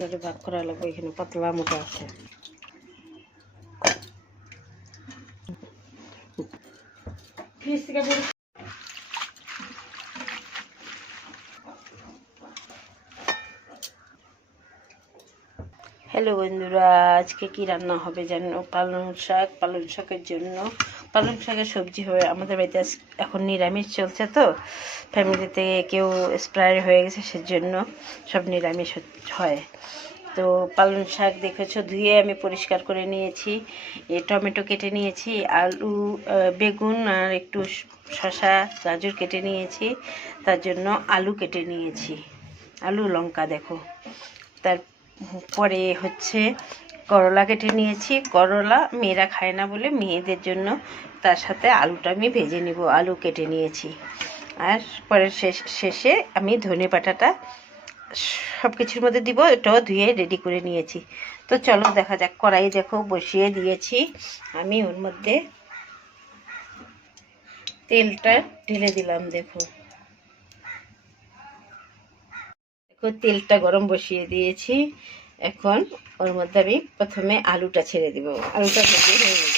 ভাগ করা লাগবে, এখানে পাতলা মোটা আছে। হ্যালো বন্ধুরা, আজকে কি রান্না হবে জানো? পালং শাক। পালং শাকের জন্য পালং শাকের সবজি হবে। আমাদের বাড়িতে এখন নিরামিষ চলছে, তো ফ্যামিলিতে কেউ এক্সপায়ার হয়ে গেছে, সেজন্য সব নিরামিষ হয়। তো পালং শাক দেখেছো, ধুয়ে আমি পরিষ্কার করে নিয়েছি। টমেটো কেটে নিয়েছি, আলু, বেগুন আর একটু শসা, গাজর কেটে নিয়েছি। তার জন্য আলু কেটে নিয়েছি, আলু লঙ্কা দেখো। তারপরে হচ্ছে করলা কেটে নিয়েছি। করলা মেয়েরা খায় না বলে মেয়েদের জন্য তার সাথে আলুটা আমি ভেজে নিব, আলু কেটে নিয়েছি। আর পরে শেষে আমি ধনেপাতাটা সব কিছুর মধ্যে দিব, এটাও ধুয়ে রেডি করে নিয়েছি। তো চলো দেখা যাক। কড়াই দেখো বসিয়ে দিয়েছি, আমি ওর মধ্যে তেলটা ঢেলে দিলাম। দেখো তেলটা গরম বসিয়ে দিয়েছি। এখন ওর মধ্যে আমি প্রথমে আলুটা ছেড়ে দিব, আলুটা ভেজে নিয়ে নেব।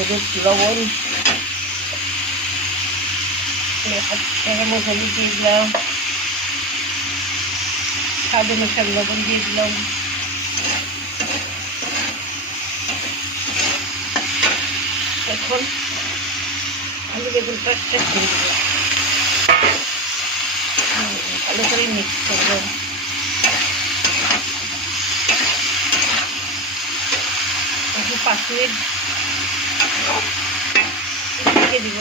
হলুদ, লবণ, মশলা দিয়ে দিলাম, স্বাদ অনুসারে লবণ দিয়ে দিলাম। এখন আলু বেগুনটা ছেড়ে দেবো, ভালো করে মিক্স করবো। একটু 5 মিনিট ঢেকে দিব।